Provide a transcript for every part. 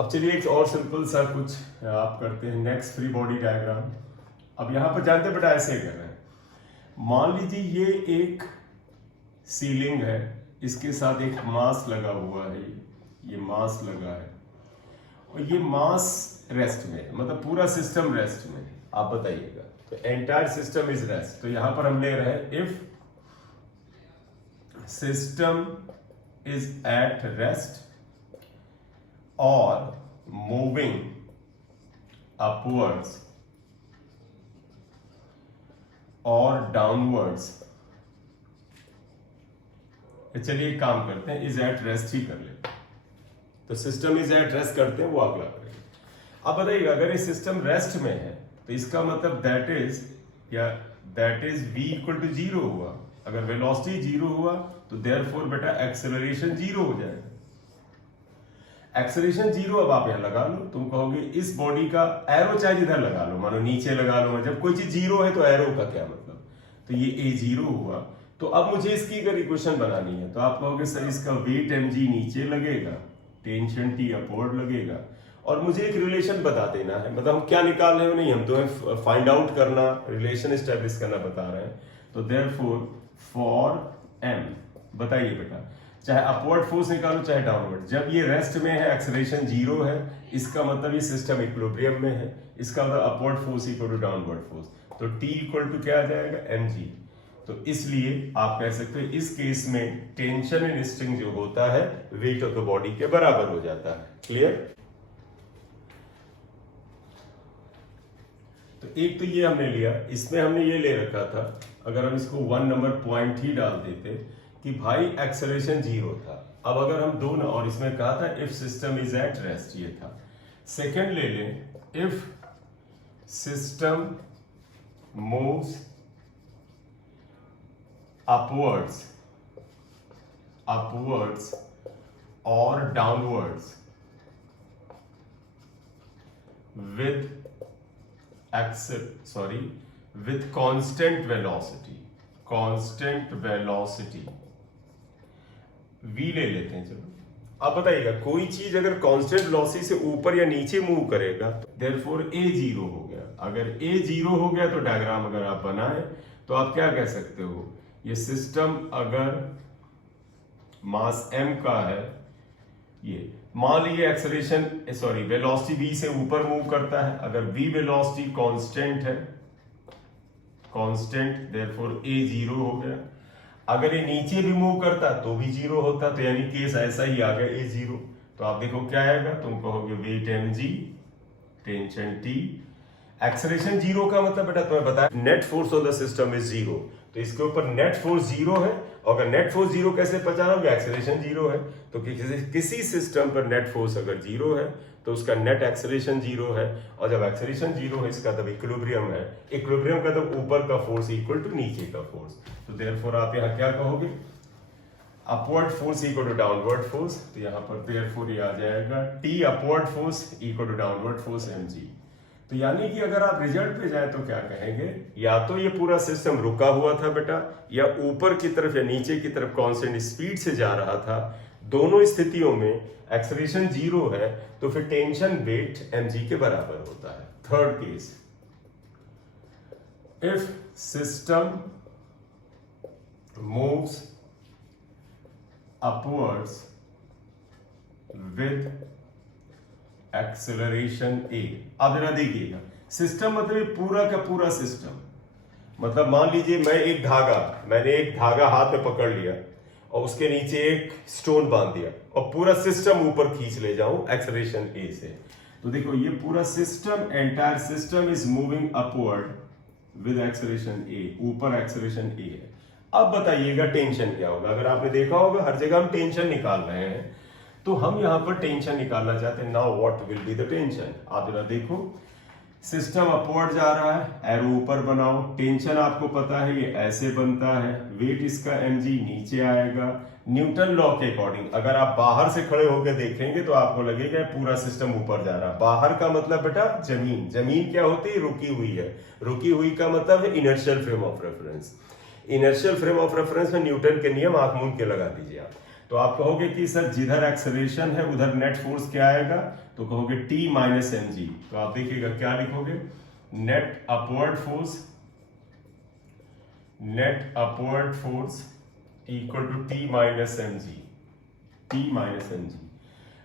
अब चलिए एक और सिंपल सा कुछ आप करते हैं, नेक्स्ट फ्री बॉडी डायग्राम। अब यहाँ पर जानते बेटा ऐसे कर रहे हैं, मान लीजिए ये एक सीलिंग है, इसके साथ एक मास लगा हुआ है, ये मास लगा है और ये मास रेस्ट में है, मतलब पूरा सिस्टम रेस्ट में है। आप बताइएगा, तो एंटायर सिस्टम इज रेस्ट। तो यहां पर हम ले रहे हैं if system is at rest और मूविंग अपवर्ड्स और डाउनवर्ड्स। चलिए एक काम करते हैं, इज एट रेस्ट ही कर लेते हैं। तो सिस्टम इज एट रेस्ट करते हैं, वो अगला करेंगे। अब बताइएगा, अगर ये सिस्टम रेस्ट में है तो इसका मतलब that is v equal to 0 हुआ। अगर वेलोसिटी 0 हुआ तो देयरफॉर बेटा एक्सेलरेशन 0 हो जाएगा। एक्सेलरेशन 0 अब आप यहां लगा लो, तुम कहोगे इस बॉडी का एरो चाहे जिधर लगा लो, मानो नीचे लगा लो, जब कोई चीज 0 है तो एरो का क्या मतलब। तो ये a 0 हुआ, तो अब मुझे इसकी अगर इक्वेशन बनानी है तो आप कहोगे सर इसका वेट mg नीचे लगेगा, टेंशन T अपवर्ड लगेगा, और मुझे एक रिलेशन बता देना है। मतलब हम क्या निकाल रहे हो नहीं, हम तो फाइंड आउट करना, रिलेशन एस्टेब्लिश करना बता रहे हैं। तो देयरफॉर फॉर m, बताइए बेटा, चाहे अपवर्ड फोर्स निकालो चाहे डाउनवर्ड, जब ये रेस्ट में है एक्सेलरेशन 0 है, इसका मतलब ये सिस्टम इक्विलिब्रियम में है, इसका मतलब upward force equal to downward force. तो T इक्वल टू क्या आ जाएगा, mg। तो इसलिए आप कह सकते हैं इस केस में टेंशन इन स्ट्रिंग जो होता है वेट ऑफ द बॉडी के बराबर हो जाता है। क्लियर? तो एक तो ये हमने लिया, इसमें हमने ये ले रखा था, अगर हम इसको 1 नंबर पॉइंट ही डाल देते कि भाई एक्सेलरेशन 0 था। अब अगर हम दो ना, और इसमें कहा था if system is at rest, ये था। सेकंड ले लें, if system moves upwards or downwards with constant velocity v ले लेते हैं। चलो अब बताइएगा, कोई चीज अगर कांस्टेंट वेलोसिटी से ऊपर या नीचे मूव करेगा तो देयरफॉर a 0 हो गया। अगर a 0 हो गया तो डायग्राम अगर आप बनाए तो आप क्या कह सकते हो, ये सिस्टम अगर मास m का है, ये मान लीजिए एक्सेलरेशन वेलोसिटी v से ऊपर मूव करता है, अगर v वेलोसिटी कांस्टेंट है, कांस्टेंट, देयरफॉर a 0 हो गया। अगर ये नीचे भी मूव करता तो भी 0 होता, तो यानी केस ऐसा ही आ गया a 0। तो आप देखो क्या आएगा, तुम कहोगे weight mg, tension T। Acceleration 0 का मतलब बेटा तुम्हें बताया net force on the system is 0, तो इसके ऊपर नेट फोर्स 0 है, और अगर नेट फोर्स 0 कैसे पहचानोगे, एक्सेलरेशन 0 है। तो किसी सिस्टम पर नेट फोर्स अगर 0 है तो उसका नेट एक्सेलरेशन 0 है, और जब एक्सेलरेशन 0 है इसका तब इक्विलिब्रियम है। इक्विलिब्रियम का तब ऊपर का फोर्स इक्वल टू नीचे का फोर्स। तो देयरफॉर आप यहाँ क्या कहोगे, upward force equal to downward force. तो यहाँ पर देयरफॉर ये आ जाएगा T upward force equal to downward force mg। तो यानी कि अगर आप रिजल्ट पे जाए तो क्या कहेंगे, या तो ये पूरा सिस्टम रुका हुआ था बेटा, या ऊपर की तरफ या नीचे की तरफ कांस्टेंट स्पीड से जा रहा था। दोनों स्थितियों में एक्सेलरेशन 0 है तो फिर टेंशन वेट mg के बराबर होता है। Third case, if system moves upwards with acceleration a। अब जरा देखिएगा, सिस्टम मतलब पूरा का पूरा सिस्टम, मतलब मान लीजिए मैंने एक धागा हाथ में पकड़ लिया और उसके नीचे एक स्टोन बांध दिया और पूरा सिस्टम ऊपर खींच ले जाऊं एक्सेलरेशन a से। तो देखो ये पूरा system, entire system is moving upward with acceleration a, ऊपर एक्सेलरेशन a है। अब बताइएगा टेंशन क्या होगा। अगर आपने देखा होगा हर जगह हम टेंशन निकाल रहे हैं, तो हम यहां पर टेंशन निकालना चाहते हैं। Now what will be the tension. आप जरा देखो, सिस्टम अपवर्ड जा रहा है, एरो ऊपर बनाओ, टेंशन आपको पता है ये ऐसे बनता है, वेट इसका mg नीचे आएगा। न्यूटन लॉ के अकॉर्डिंग अगर आप बाहर से खड़े होकर देखेंगे तो आपको लगेगा पूरा सिस्टम ऊपर जा रहा है। बाहर का मतलब बेटा जमीन क्या होती है, रुकी हुई है। रुकी हुई का मतलब है inertial frame of reference. Inertial frame of reference में न्यूटन के नियम आंख मूंद के लगा दीजिए आप। तो आप कहोगे कि सर जिधर एक्सेलरेशन है उधर नेट फोर्स क्या आएगा, तो कहोगे T माइनस एम जी। तो आप देखिएगा क्या लिखोगे, net upward force equal to T minus M G.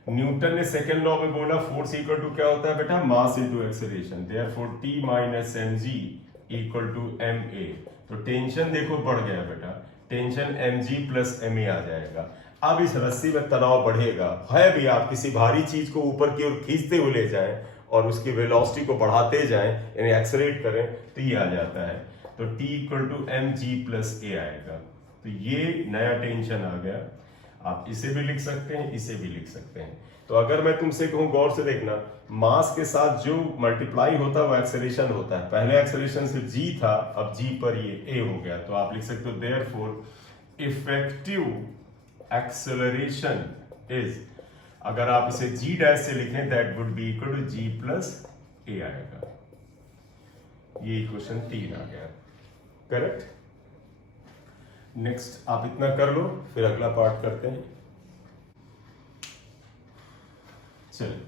Newton ने सेकेंड लॉ में बोला फोर्स इक्वल टू क्या होता है बेटा, mass into acceleration, therefore T minus M G equal to M A. तो टेंशन देखो बढ़ गया बेटा, tension M G plus M A आ जाएगा। अब इस रस्सी में तनाव बढ़ेगा, है भी आप किसी भारी चीज को ऊपर की ओर खींचते हुए ले जाएं और उसकी वेलोसिटी को बढ़ाते जाएं, यानी एक्सेलरेट करें, तो ये आ जाता है। तो T equal to M G plus A आएगा। तो ये नया टेंशन आ गया। आप इसे भी लिख सकते हैं, इसे भी लिख सकते हैं। तो अगर मैं तुमसे कहूं गौर से देखना, मास के साथ जो मल्टीप्लाई होता है वो एक्सेलरेशन होता है। पहले एक्सेलरेशन सिर्फ g था, अब g पर ये a हो गया। तो आप लिख सकते हो देयरफॉर इफेक्टिव एक्सेलरेशन इज, अगर आप इसे g डैश से लिखें that would be equal to g plus a आएगा। ये इक्वेशन 3 आ गया, करेक्ट। नेक्स्ट आप इतना कर लो, फिर अगला पार्ट करते हैं। चलिए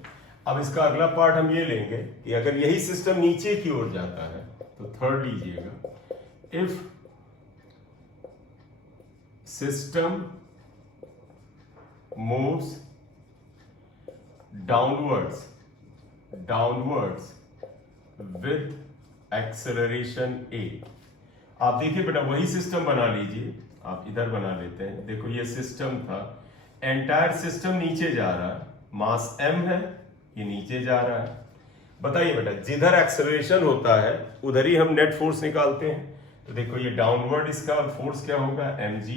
अब इसका अगला पार्ट हम ये लेंगे कि अगर यही सिस्टम नीचे की ओर जाता है तो थर्ड लीजिएगा, if system moves downwards with acceleration a। आप देखिए बेटा वही सिस्टम बना लीजिए, आप इधर बना लेते हैं। देखो ये सिस्टम था, एंटायर सिस्टम नीचे जा रहा है, मास m है, ये नीचे जा रहा है। बताइए बेटा जिधर एक्सेलरेशन होता है उधर ही हम नेट फोर्स निकालते हैं। तो देखो ये डाउनवर्ड इसका फोर्स क्या होगा, mg,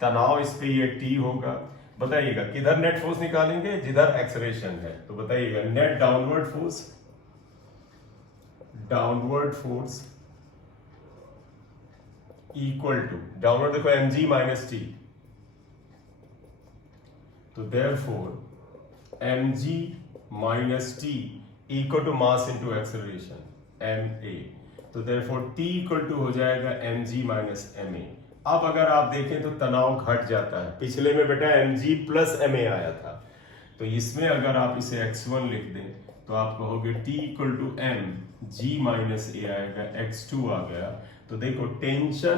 तनाव इस पे ये T होगा। बताइएगा किधर नेट फोर्स निकालेंगे, जिधर एक्सेलरेशन है। तो बताइएगा net downward force equal to, downward देखो mg माइनस टी, तो therefore mg minus T equal to mass into acceleration ma। तो देयरफॉर t इक्वल टू हो जाएगा mg माइनस ma। अब अगर आप देखें तो तनाव घट जाता है, पिछले में बेटा mg प्लस ma आया था, तो इसमें अगर आप इसे x1 लिख दें तो आप कहोगे t equal to mg minus a आएगा, x2 आ गया। तो देखो टेंशन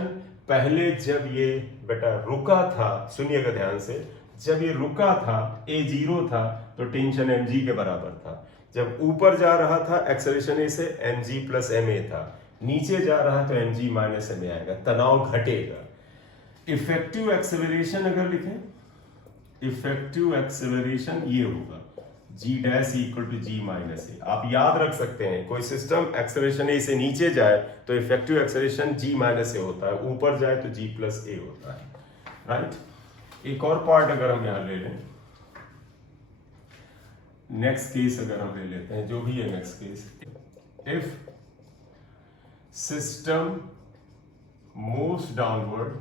पहले जब ये बेटा रुका था, सुनिएगा ध्यान से, जब ये रुका था a0 था तो टेंशन mg के बराबर था। जब ऊपर जा रहा था एक्सेलरेशन a से mg प्लस ma था, नीचे जा रहा तो mg माइनस ma आएगा, तनाव घटेगा। इफेक्टिव एक्सेलरेशन अगर लिखें, इफेक्टिव एक्सेलरेशन ये होगा g dash equal to g minus A. आप याद रख सकते हैं कोई सिस्टम एक्सेलरेशन a से नीचे जाए तो इफेक्टिव एक्सेलरेशन g माइनस ए होता है, ऊपर जाए तो g प्लस ए होता है, राइट। एक और पार्ट अगर हम यहां ले लें, नेक्स्ट केस अगर हम ले लेते हैं, जो भी है next case, if system moves downward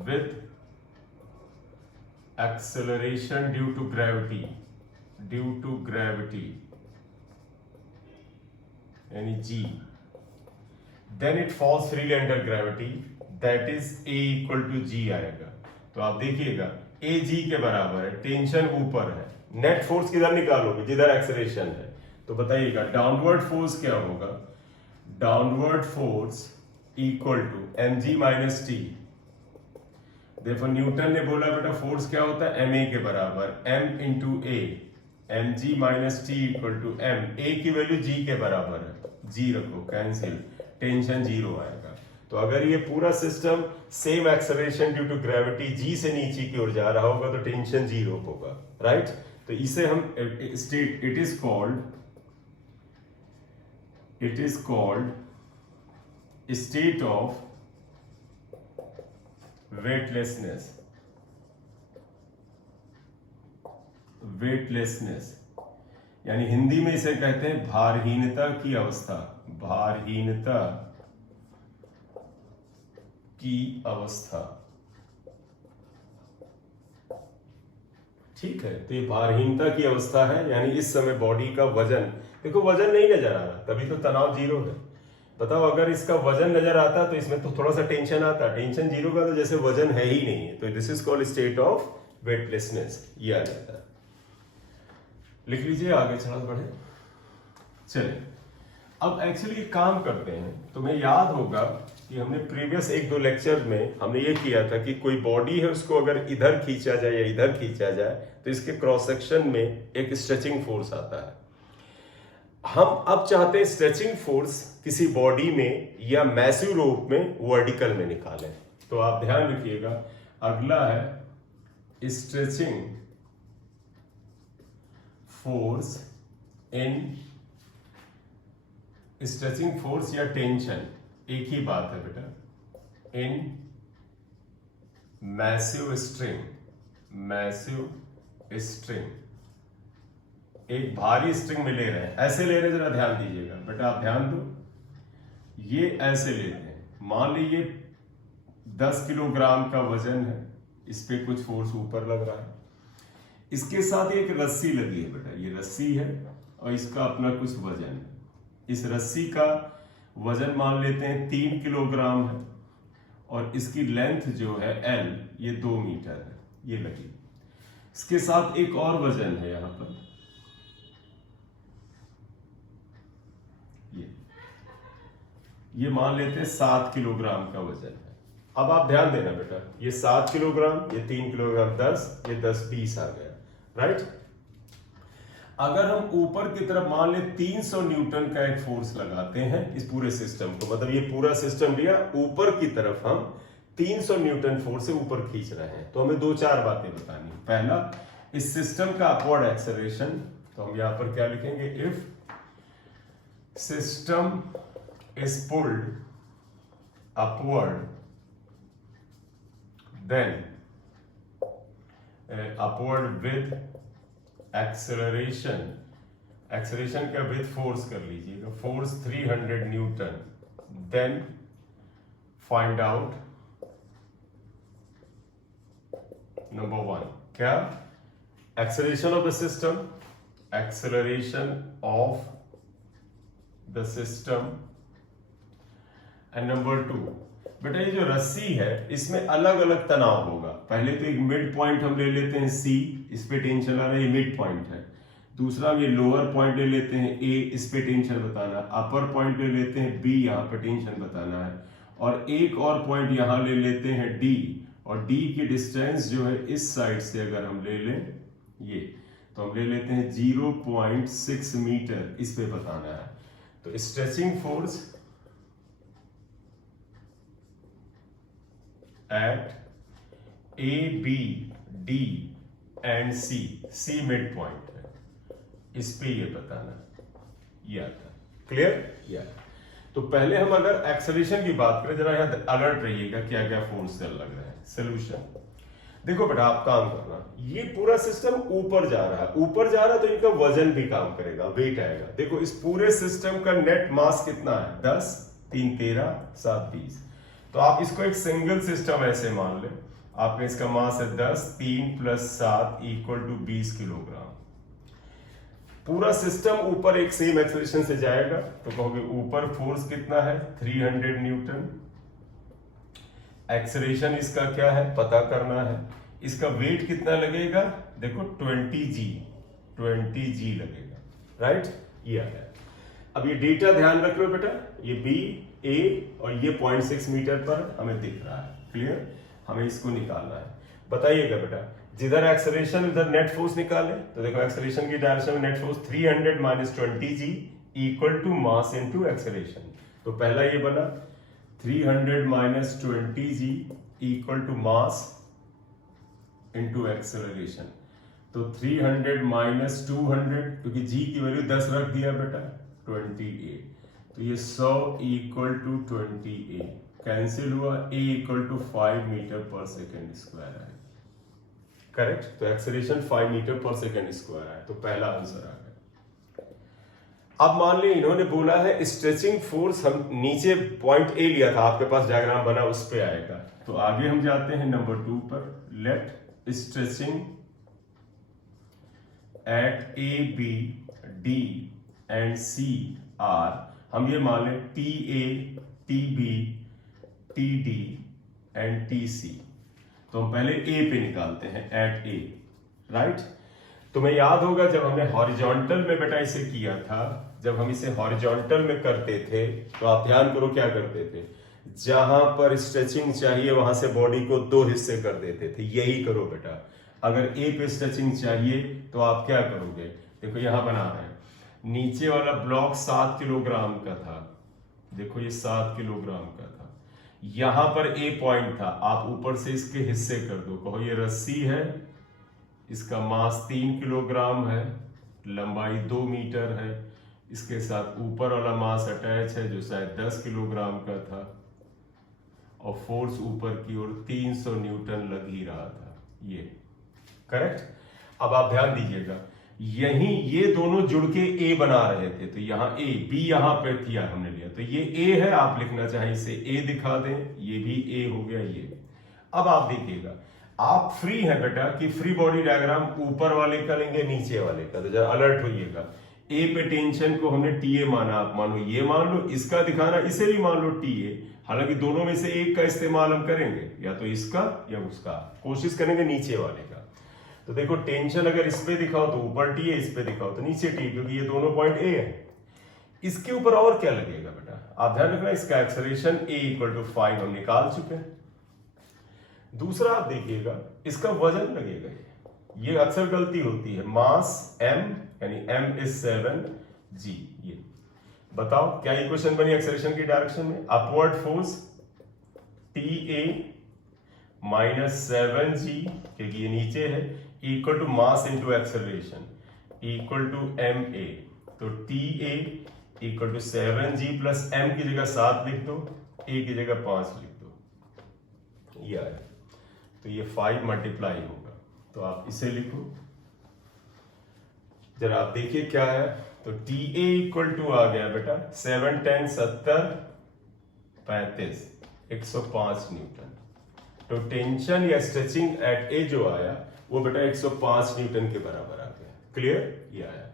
with acceleration due to gravity यानी g, then it falls freely under gravity, that is a equal to g आएगा। तो आप देखिएगा a g के बराबर है, टेंशन ऊपर है, नेट फोर्स किधर निकालोगे, जिधर एक्सेलरेशन है। तो बताइएगा डाउनवर्ड फोर्स क्या होगा, downward force equal to mg minus T. देखो न्यूटन ने बोला बेटा फोर्स क्या होता है, ma के बराबर, m into A, mg minus T equal to m, a की वैल्यू g के बराबर है, g रखो, कैंसिल, टेंशन 0 आएगा। तो अगर ये पूरा system same acceleration due to gravity g से नीचे की ओर जा रहा होगा तो टेंशन 0 होगा, राइट। तो इसे हम state, it is called state of weightlessness, यानी हिंदी में इसे कहते हैं भारहीनता की अवस्था, भारहीनता की अवस्था, ठीक है। तो ये भारहीनता की अवस्था है, यानी इस समय बॉडी का वजन, देखो वजन नहीं नजर आ रहा, तभी तो तनाव 0 है। बताओ अगर इसका वजन नजर आता तो इसमें तो थोड़ा सा टेंशन आता, टेंशन जीरो का तो जैसे वजन है ही नहीं है, तो this is called state of weightlessness, ये आ जाता है। लिख लीजिए, आगे चला बढ़े। चलिए अब एक्चुअली काम करते हैं। तुम्हें याद होगा कि हमने प्रीवियस एक दो लेक्चर में हमने ये किया था कि कोई बॉडी है उसको अगर इधर खींचा जाए या इधर खींचा जाए तो इसके क्रॉस सेक्शन में एक स्ट्रेचिंग फोर्स आता है। हम अब चाहते हैं स्ट्रेचिंग फोर्स किसी बॉडी में या मैसिव रोप में वर्टिकल में निकालें। तो आप ध्यान रखिएगा, अगला है stretching force in, stretching force या टेंशन एक ही बात है बेटा, इन मैसिव स्ट्रिंग, मैसिव स्ट्रिंग, एक भारी स्ट्रिंग में ले रहे हैं, ऐसे ले रहे हैं, जरा ध्यान दीजिएगा बेटा, आप ध्यान दो, ये ऐसे लेते हैं, मान लीजिए 10 किलोग्राम का वजन है, इस पे कुछ फोर्स ऊपर लग रहा है, इसके साथ एक रस्सी लगी है बेटा, ये रस्सी है और इसका अपना कुछ वजन है, इस रस्सी का वजन मान लेते हैं 3 किलोग्राम है और इसकी लेंथ जो है L ये 2 मीटर है, ये लगी, इसके साथ एक और वजन है यहां पर, ये मान लेते हैं 7 किलोग्राम का वजन है। अब आप ध्यान देना बेटा, ये 7 किलोग्राम, ये 3 किलोग्राम 10, ये 10 20 आ गया, राइट। अगर हम ऊपर की तरफ मान ले 300 न्यूटन का एक फोर्स लगाते हैं इस पूरे सिस्टम को, मतलब ये पूरा सिस्टम लिया, ऊपर की तरफ हम 300 न्यूटन फोर्स से ऊपर खींच रहे हैं, तो हमें 2-4 बातें बतानी। पहला, इस सिस्टम का अपवर्ड एक्सेलरेशन, तो हम यहां पर क्या लिखेंगे, if system is pulled upward, then upward with acceleration, acceleration का with force कर लीजिएगा, force 300 Newton, then find out number 1 क्या, acceleration of the system, acceleration of the system, and number 2 बेटा ये जो रस्सी है इसमें अलग अलग तनाव होगा। पहले तो एक मिड पॉइंट हम ले लेते हैं C, इस पे टेंशन आ रहा है, ये मिड पॉइंट है। दूसरा हम ये लोअर पॉइंट ले लेते हैं A, इस पे टेंशन बताना है। अपर पॉइंट ले लेते हैं B, यहाँ पे टेंशन बताना है। और एक और पॉइंट यहाँ ले लेते हैं D, और D की डिस्टेंस जो है इस साइड से अगर हम ले लें ये, तो हम ले लेते हैं 0.6 मीटर, इस पे बताना है। तो stretching force at A, B, D and C, C mid point है, इस पे ये बताना, ये आता है, क्लियर। या तो पहले हम अगर एक्सेलरेशन की बात करें, जरा यहाँ अलर्ट रहिएगा क्या क्या फोर्स लग रहे हैं। सोल्यूशन देखो बेटा, आप काम करना, ये पूरा सिस्टम ऊपर जा रहा है, ऊपर जा रहा है तो इनका वजन भी काम करेगा, वेट आएगा। देखो इस पूरे सिस्टम का नेट मास कितना है, 10, 3 13, 7 20, तो आप इसको एक सिंगल सिस्टम ऐसे मान लें, आपका इसका मास है 10, 3 + 7 = 20 किलोग्राम। पूरा सिस्टम ऊपर एक सेम एक्सेलरेशन से जाएगा, तो कहोगे ऊपर फोर्स कितना है, 300 न्यूटन। एक्सेलरेशन इसका क्या है पता करना है, इसका वेट कितना लगेगा, देखो 20 जी लगेगा, राइट। ये आ गया। अब ये डेटा ध्यान रख लो बेटा, ये B, A और ये 0.6 मीटर पर हमें दिख रहा है, क्लियर। हमें इसको निकालना है, बताइएगा बेटा, जिधर एक्सेलरेशन उधर नेट फोर्स निकालें। तो देखो एक्सेलरेशन की डायरेक्शन में नेट फोर्स 300 - 20 G = मास इनटू एक्सेलरेशन। तो पहला ये बना 300 - 20 G = मास इनटू एक्सेलरेशन। तो 300 - 200, क्योंकि G की वैल्यू 10 रख दिया बेटा, 28, तो ये 100 = 20A, कैंसिल हुआ, A = 5 मीटर/सेकंड स्क्वायर है, करेक्ट। तो एक्सेलरेशन 5 मीटर/सेकंड स्क्वायर है, तो पहला आंसर आ गया। अब मान ली इन्होंने बोला है स्ट्रेचिंग फोर्स, हम नीचे पॉइंट A लिया था, आपके पास डायग्राम बना उस पे आएगा। तो आगे हम जाते हैं नंबर 2 पर, let stretching at A, B, D and C are, हम ये मान लें T A, T B, T D and T C. तो हम पहले ए पे निकालते हैं, एट ए, राइट। तुम्हें याद होगा जब हमने हॉरिजॉन्टल में बेटा इसे किया था, जब हम इसे हॉरिजॉन्टल में करते थे तो आप ध्यान करो क्या करते थे, जहां पर स्ट्रेचिंग चाहिए वहां से बॉडी को 2 हिस्से कर देते थे। यही करो बेटा, अगर ए पे स्ट्रेचिंग चाहिए तो आप क्या करोगे, देखो यहां बना रहे हैं, नीचे वाला ब्लॉक 7 किलोग्राम का था, देखो ये 7 किलोग्राम का था, यहां पर ए पॉइंट था, आप ऊपर से इसके हिस्से कर दो, कहो ये रस्सी है, इसका मास 3 किलोग्राम है, लंबाई 2 मीटर है, इसके साथ ऊपर वाला मास अटैच है जो शायद 10 किलोग्राम का था, और फोर्स ऊपर की ओर 300 न्यूटन लग ही रहा था, ये करेक्ट। अब आप ध्यान दीजिएगा, यही ये दोनों जुड़ के ए बना रहे थे, तो यहां ए, बी यहां पे किया हमने लिया, तो ये ए है, आप लिखना चाहें इसे ए दिखा दें, ये भी ए हो गया ये। अब आप देखिएगा, आप फ्री हैं बेटा कि फ्री बॉडी डायग्राम ऊपर वाले का लेंगे नीचे वाले का, तो जरा अलर्ट होइएगा। ए पे टेंशन को हमने टी ए माना, आप मान लो ये मान लो, इसका दिखाना इसे भी मान लो टी ए, हालांकि दोनों में से एक का इस्तेमाल हम करेंगे, या तो इसका या उसका, कोशिश करेंगे नीचे वाले का। तो देखो टेंशन अगर इस पे दिखाओ तो ऊपर टी है, इस पे दिखाओ तो नीचे टी, क्योंकि ये दोनों पॉइंट ए है। इसके ऊपर और क्या लगेगा बेटा, आप ध्यान रखना, इसका एक्सेलरेशन ए इक्वल टू 5 हम निकाल चुके हैं। दूसरा आप देखिएगा, इसका वजन लगेगा, ये अक्सर गलती होती है, मास m यानी m इज 7 g। ये बताओ क्या इक्वेशन बनी एक्सेलरेशन की डायरेक्शन में, upward force T A minus 7g, क्योंकि ये नीचे है, equal to mass into acceleration equal to M A, तो T A equal to 7g plus m की जगह 7 लिख दो, a की जगह 5 लिख दो, ये आया, तो ये 5 मल्टीप्लाई होगा, तो आप इसे लिखो। जरा आप देखिए क्या है, तो टी ए इक्वल टू आ गया बेटा 7 10 70 35 105 न्यूटन। तो टेंशन या स्ट्रेचिंग एट ए जो आया वो बेटा 105 न्यूटन के बराबर आ गया, क्लियर, ये आया।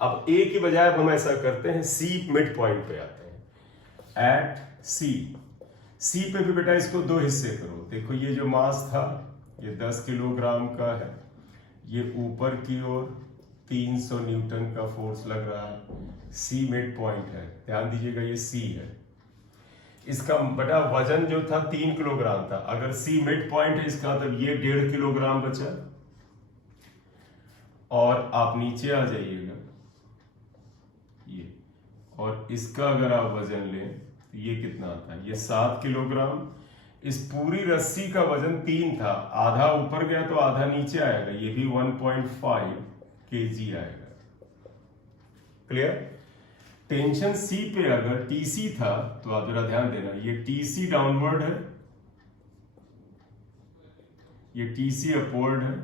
अब ए की बजाय अब हम ऐसा करते हैं, सी मिड पॉइंट पे आते हैं, एट सी। सी पे भी बेटा इसको 2 हिस्से करो, देखो ये जो मास था ये 10 किलोग्राम का है, ये ऊपर की ओर 300 न्यूटन का फोर्स लग रहा है, सी मिड पॉइंट है, ध्यान दीजिएगा ये सी है। इसका बेटा वजन जो था 3 किलोग्राम था, अगर सी मिड पॉइंट है इसका मतलब ये 1.5 किलोग्राम बचा। और आप नीचे आ जाइएगा ये, और इसका अगर आप वजन लें तो ये कितना आता है, ये 7 किलोग्राम। इस पूरी रस्सी का वजन 3 था, आधा ऊपर गया तो आधा नीचे आएगा, ये भी 1.5 kg आएगा, क्लियर। टेंशन सी पे अगर टीसी था तो आप जरा ध्यान देना, ये टीसी डाउनवर्ड है, ये टीसी अपवर्ड है,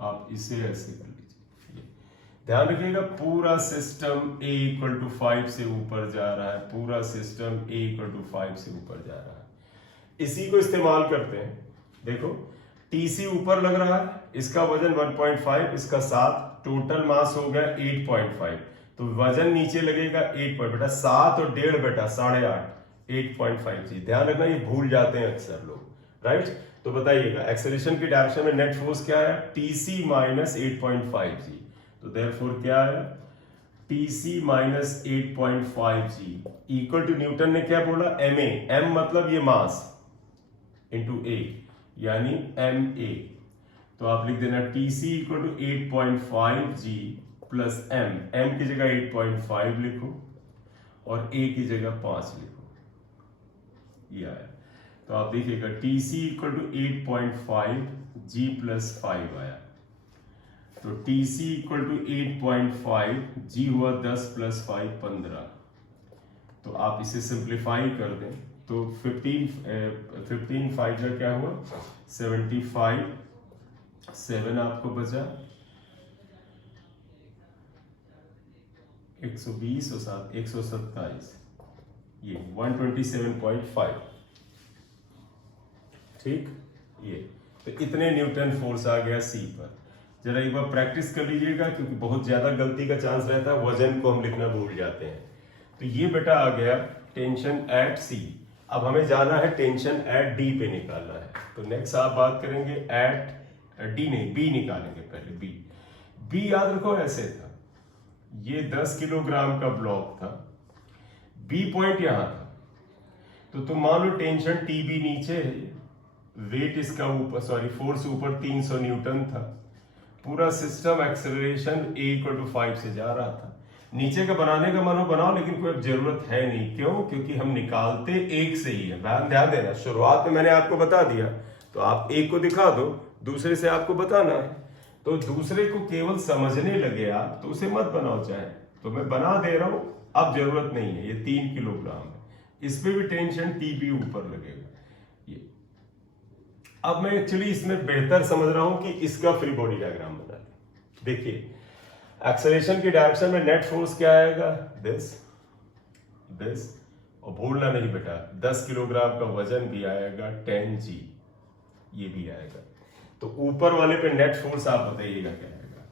आप इसे ऐसे कर लीजिए। ध्यान रखिएगा पूरा सिस्टम a इक्वल टू 5 से ऊपर जा रहा है, पूरा सिस्टम a इक्वल टू 5 से ऊपर जा रहा है, इसी को इस्तेमाल करते हैं। देखो टीसी ऊपर लग रहा है, इसका वजन 1.5, इसका 7, टोटल मास हो गया 8.5, तो वजन नीचे लगेगा 8 पॉइंट, बेटा 7 और 1.5 बेटा 8.5, 8.5 जी। ध्यान रखना ये भूल जाते हैं अक्सर लोग, राइट। तो बताइएगा एक्सेलरेशन की डायरेक्शन में नेट फोर्स क्या है, टीसी माइनस 8.5 जी, तो देयरफॉर क्या है, TC minus 8.5 G equal to, Newton ने क्या बोला, एम ए, एम मतलब ये मास इंटू ए, यानी एम ए, तो आप लिख देना TC equal to 8.5 G plus M, M की जगह 8.5 लिखो और ए की जगह 5 लिखो, ये आया। तो आप देखिएगा TC equal to 8.5 G plus 5 आया, तो टीसी इक्वल टू 8.5 जी हुआ 10 प्लस 5 15, तो आप इसे सिंप्लीफाई कर दें तो 15 5 का क्या हुआ 75, 7 आपको बचा 120 और 7 127, ये 127.5, ठीक। ये तो इतने न्यूटन फोर्स आ गया सी पर। जरा एक बार प्रैक्टिस कर लीजिएगा, क्योंकि बहुत ज्यादा गलती का चांस रहता है, वजन को हम लिखना भूल जाते हैं। तो ये बेटा आ गया टेंशन एट सी। अब हमें जाना है टेंशन एट डी पे निकालना है। तो नेक्स्ट आप बात करेंगे एट डी, नहीं बी निकालेंगे पहले। बी याद रखो ऐसे था, ये 10 किलोग्राम का ब्लॉक था, बी पॉइंट यहां था। तो तुम मान लो टेंशन टी बी नीचे है, वेट इसका ऊपर, सॉरी फोर्स ऊपर 300 न्यूटन था, पूरा सिस्टम एक्सेलरेशन a = 5 से जा रहा था। नीचे का बनाने का मानो बनाओ, लेकिन कोई जरूरत है नहीं। क्यों? क्योंकि हम निकालते एक से ही है। ध्यान देना, शुरुआत में मैंने आपको बता दिया, तो आप एक को दिखा दो, दूसरे से आपको बताना है। तो दूसरे को केवल समझने लगे आप, तो उसे मत बनाओ चाहे, तो मैं बना दे रहा हूं, अब जरूरत नहीं है। ये 3 किलोग्राम है, इस पे भी टेंशन टीबी ऊपर लगेगा। ये अब मैं एक्चुअली इसमें बेहतर समझ रहा हूं कि इसका फ्री बॉडी डायग्राम बना दें। देखिए एक्सेलरेशन की डायरेक्शन में नेट फोर्स क्या आएगा, दिस, और भूलना नहीं बेटा 10 किलोग्राम का वजन भी आएगा 10g, ये भी आएगा। तो ऊपर वाले पे नेट फोर्स आप बताइएगा क्या आएगा,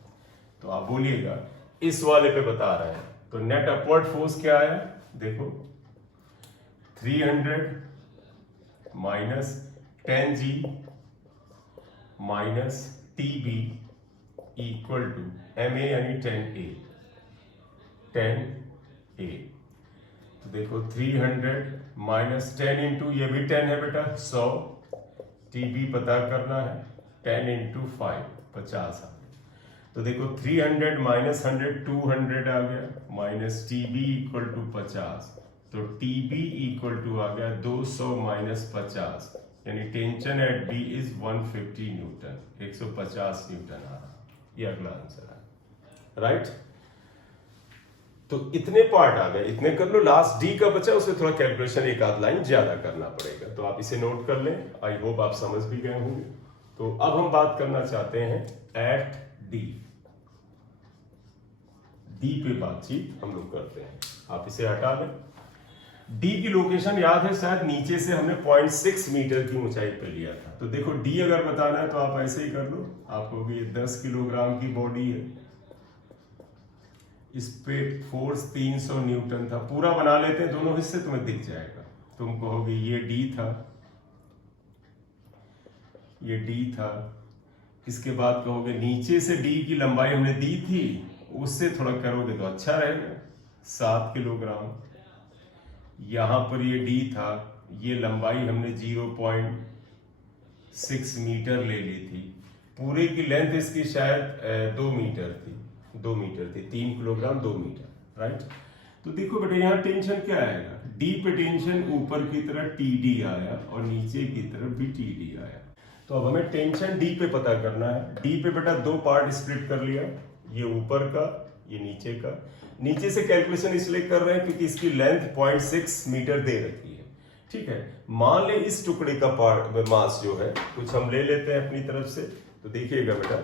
तो आप बोलिएगा इस वाले पे बता रहे हैं। तो नेट अपवर्ड फोर्स क्या आया, देखो 300 minus 10g minus TB equal to MA यानी 10A। तो देखो 300 माइनस 10 इंटू, ये भी 10 है बेटा 100, TB पता करना है, 10 इंटू 5 50 आ गया। तो देखो 300 माइनस 100 200 आ गया, माइनस TB इक्वल टू 50, तो TB इक्वल टू आ गया 200 माइनस 50, यानी tension at B is 150 newton, 150 newton आ रहा। ये अगला आंसर है, राइट। तो इतने पार्ट आ गए, इतने कर लो। लास्ट डी का बचा, उसमें थोड़ा कैलकुलेशन एक आध लाइन ज्यादा करना पड़ेगा, तो आप इसे नोट कर लें। आई होप आप समझ भी गए होंगे। तो अब हम बात करना चाहते हैं एट डी पे बातचीत हम लोग करते हैं। आप इसे हटा दें। डी की लोकेशन याद है शायद, नीचे से हमने 0.6 मीटर की ऊंचाई पे लिया था। तो देखो डी अगर बताना है तो आप ऐसे ही कर लो। आपको भी 10 किलोग्राम की बॉडी है, इस पे फोर्स 300 न्यूटन था। पूरा बना लेते हैं, दोनों हिस्से तुम्हें दिख जाएगा। तुम कहोगे ये डी था, ये डी था। इसके बाद कहोगे नीचे से डी की लंबाई हमने दी थी, उससे थोड़ा करोगे तो अच्छा रहेगा, 7 किलोग्राम। यहां पर ये डी था, ये लंबाई हमने 0.6 मीटर ले ली थी। पूरे की लेंथ इसकी शायद 2 मीटर थी, 3 किलोग्राम 2 मीटर, राइट। तो देखो बेटा यहाँ टेंशन क्या आएगा, डी पे टेंशन ऊपर की तरफ TD आया और नीचे की तरफ भी TD आया। तो अब हमें टेंशन डी पे पता करना है। डी पे बेटा दो पार्ट स्प्लिट कर लिया, ये ऊपर का, ये नीचे का। नीचे से कैलकुलेशन इसलिए कर रहे हैं क्योंकि इसकी लेंथ 0.6 मीटर दे रखी है, ठीक है। मान ले इस टुकड़े का पार्ट मास जो है कुछ हम ले लेते हैं अपनी तरफ से। तो देखिएगा बेटा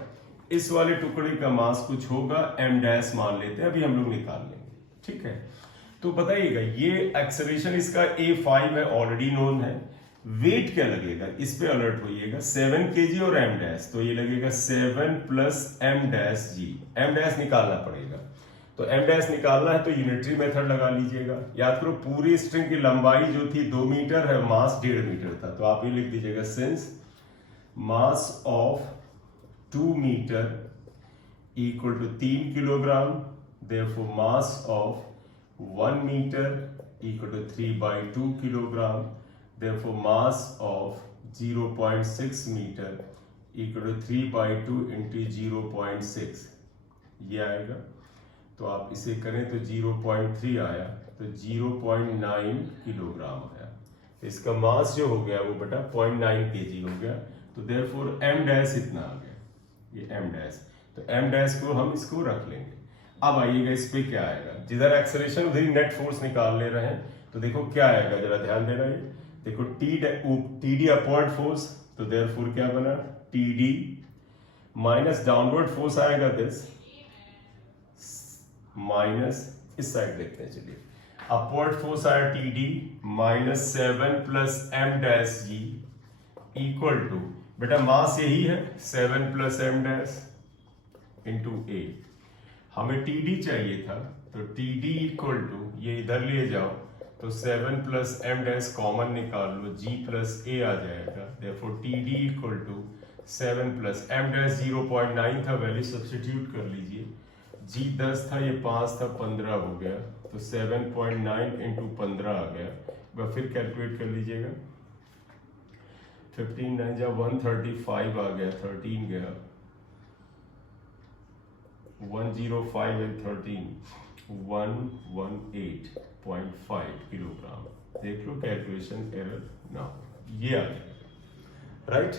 इस वाले टुकड़े का मास कुछ होगा m' मान लेते हैं, अभी हम लोग निकाल लेंगे, ठीक है। तो बताइएगा ये एक्सेलरेशन इसका A5 है, ऑलरेडी नोन है। वेट क्या लगेगा, इस पे अलर्ट होइएगा, 7 kg और m', तो ये लगेगा 7 प्लस m'(g), m' निकालना पड़ेगा। तो m' निकालना है तो यूनिटरी मेथड लगा लीजिएगा। याद करो पूरी स्ट्रिंग की लंबाई जो थी 2 मीटर है, मास 1.5 मीटर था। तो आप ये लिख दीजिएगा since mass of 2 metre equal to 3 kilogram, therefore mass of 1 metre equal to 3/2 kilogram, therefore mass of 0.6 meter equal to 3/2 into 0.6, ये आएगा। तो आप इसे करें तो 0.3 आया, तो 0.9 किलोग्राम आया। तो इसका मास जो हो गया वो बेटा 0.9 kg हो गया। तो therefore m' इतना आ गया, ये m'। तो m' को हम इसको रख लेंगे। अब आइएगा इस पे क्या आएगा, जिधर एक्सेलरेशन उधर ही नेट फोर्स निकाल ले रहे हैं। तो देखो क्या आएगा, जरा ध्यान देना। ये देखो TD अपवर्ड फोर्स, तो देयरफॉर क्या बना, TD माइनस डाउनवर्ड फोर्स आएगा दिस, माइनस इस साइड देखते हैं, चलिए अपवर्ड फोर्स आया TD minus 7 plus m'(g) equal to, बेटा मास यही है 7 प्लस m' इंटू A। हमें TD चाहिए था, तो टी डी इक्वल टू, ये इधर ले जाओ तो 7 प्लस एम डैश कॉमन निकाल लो, जी प्लस ए आ जाएगा। Therefore T D equal to 7 plus M dash 0.9 था, वैल्यू सब्स्टिट्यूट कर लीजिए। जी 10 था, ये 5 था, 15 हो गया, तो 7.9 इंटू 15 आ गया। वह फिर कैलकुलेट कर लीजिएगा, 15 9 जा 135 आ गया, 13 गया, 105 एंड 13 118.5 किलोग्राम। देख लो कैलकुलेशन एरर ना हो, ये आ गया राइट।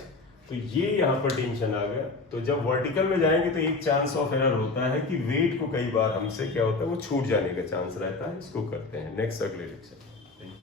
तो ये यहाँ पर टेंशन आ गया। तो जब वर्टिकल में जाएंगे तो एक चांस ऑफ एरर होता है कि वेट को कई बार हमसे क्या होता है वो छूट जाने का चांस रहता है। इसको करते हैं नेक्स्ट अगले लेक्चर।